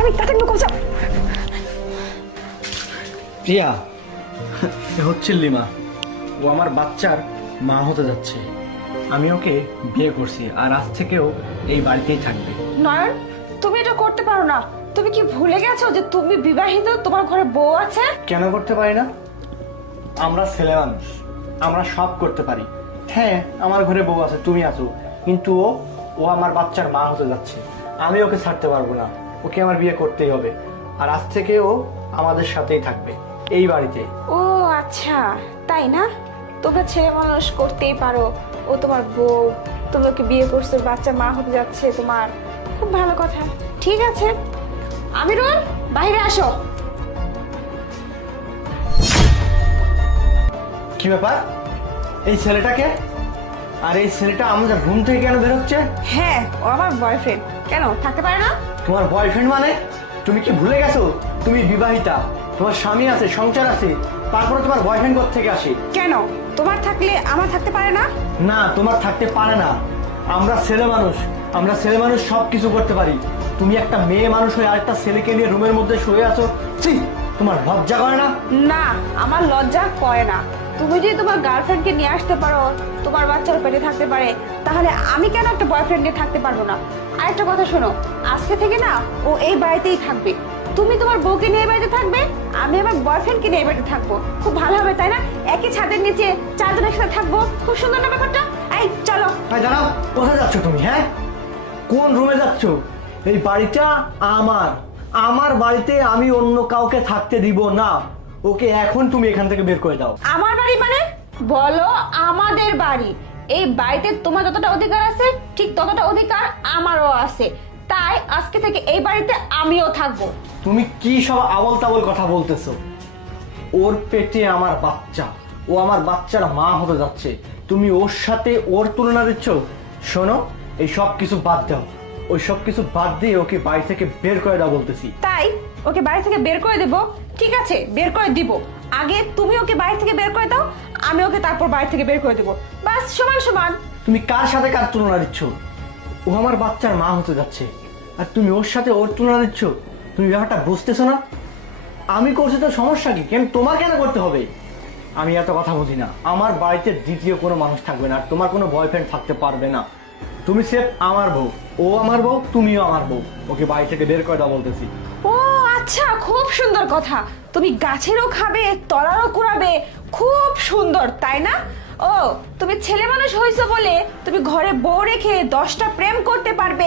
স্বামী তাড়াতাড়ি লুকো যাও। প্রিয়া, এ হচ্ছে লিমা। ও আমার বাচ্চার মা হতে যাচ্ছে। আমি ওকে বিয়ে করছি আর আজ থেকেও এই বাড়িতেই থাকবে। নয়ন, তুমি এটা করতে পারো না। তুমি কি ভুলে গেছো যে তুমি বিবাহিত, তোমার ঘরে বউ আছে? কেন করতে পারি না? আমরা ছেলে মানুষ, আমরা সব করতে পারি। হ্যাঁ, আমার ঘরে বউ আছে, তুমি আছো, কিন্তু ও আমার বাচ্চার মা হতে যাচ্ছে। আমি ওকে ছাড়তে পারবো না, ওকে আমার বিয়ে করতেই হবে। আর আজ থেকে ও আমাদের সাথেই থাকবে এই বাড়িতে। ও আচ্ছা, তাই না? তোকে ছেলে মানুষ করতেই পারো, ও তোমার বউ, তুমি ওকে বিয়ে করছো, বাচ্চা মা হতে যাচ্ছে তোমার। খুব ভালো কথা, ঠিক আছে। আমিরুল, বাইরে আসো। কি ব্যাপার? এই ছেলেটাকে, আর এই ছেলেটা আমাদের রুম থেকে কেন বেরোচ্ছে? হ্যাঁ, ও আমার বয়ফ্রেন্ড। কেন থাকতে পারে না? তোমার বয়ফ্রেন্ড মানে? তুমি কি ভুলে গেছো তুমি বিবাহিতা? তোমার স্বামী আছে, সংসার আছে, তারপরে তোমার বয়ফ্রেন্ড কোথা থেকে আসে? কেন তোমার থাকলে আমার থাকতে পারে না? না, তোমার থাকতে পারে না। আমরা ছেলে মানুষ, আমরা ছেলে মানুষ সব কিছু করতে পারি। তুমি একটা মেয়ে মানুষ হয়ে আরেকটা ছেলেকে নিয়ে রুমের মধ্যে শুয়ে আছো। ছি, তোমার লজ্জা করে না? না, আমার লজ্জা করে না। তুমি যদি তোমার গার্লফ্রেন্ডকে নিয়ে আসতে পারো, তোমার বাচ্চার পেটে থাকতে পারে, তাহলে আমি কেন একটা বয়ফ্রেন্ড নিয়ে থাকতে পারবো না? আরেকটা কথা শোনো, আজকে থেকে না ও এই বাড়িতেই থাকবে। তুমি তোমার বউকে নিয়ে বাড়িতে থাকবে, আমি আমার বয়ফ্রেন্ডকে নিয়ে বাড়িতে থাকবো। খুব ভালো হবে, তাই না? একই ছাদের নিচে চারজন একসাথে থাকবো। খুব সুন্দর না ব্যাপারটা? এই চলো। ভাই দাঁড়াও, কোথায় যাচ্ছ তুমি? হ্যাঁ, কোন রুমে যাচ্ছ? এই বাড়িটা আমার, আমার বাড়িতে আমি অন্য কাউকে থাকতে দিব না। ওকে এখন তুমি এখান থেকে বের করে দাও। আমার বাড়ি মানে? বলো আমাদের বাড়ি। এই বাড়িতে তোমার যতটা অধিকার আছে, ঠিক ততটা অধিকার আমারও আছে। তাই আজকে থেকে এই বাড়িতে আমিও থাকবো। তুমি কি সব আবল তাবল কথা বলতেছো? ওর পেটে আমার বাচ্চা, ও আমার বাচ্চার মা হতে যাচ্ছে, তুমি ওর সাথে ওর তুলনা দিচ্ছ? শোনো, এই সব কিছু বাদ দাও। ওই সব কিছু বাদ দিয়ে ওকে বাড়ি থেকে বের করে দাও বলতেছি। তাই ওকে বাড়ি থেকে বের করে দেব? ঠিক আছে, বের করে দিব। আগে তুমি ওকে বাড়ি থেকে বের করে দাও, আমি ওকে তারপর বাড়ি থেকে বের করে দেবো। বাস, সমান সমান। তুমি কার সাথে কার তুলনা দিচ্ছ? ও আমার বাচ্চার মা হতে যাচ্ছে আর তুমি ওর সাথে ওর তুলনা দিচ্ছ? তুমি ব্যাপারটা বুঝতেছো না? আমি করছি তো সমস্যা কি? কেন তোমার কেন করতে হবে? আমি এত কথা বুঝি না। আমার বাড়িতে দ্বিতীয় কোনো মানুষ থাকবে না আর তোমার কোনো বয়ফ্রেন্ড থাকতে পারবে না। তুমি সেফ আমার বউ, ও আমার বউ, তুমিও আমার বউ। ওকে বাড়ি থেকে বের করে দাও বলতেছি। ও আচ্ছা, খুব সুন্দর কথা। তুমি গাছেরও খাবে, তলারও কুড়াবে, খুব সুন্দর, তাই না? ও, তুমি ছেলে মানুষ হয়েছো বলে তুমি ঘরে বউ রেখে 10টা প্রেম করতে পারবে,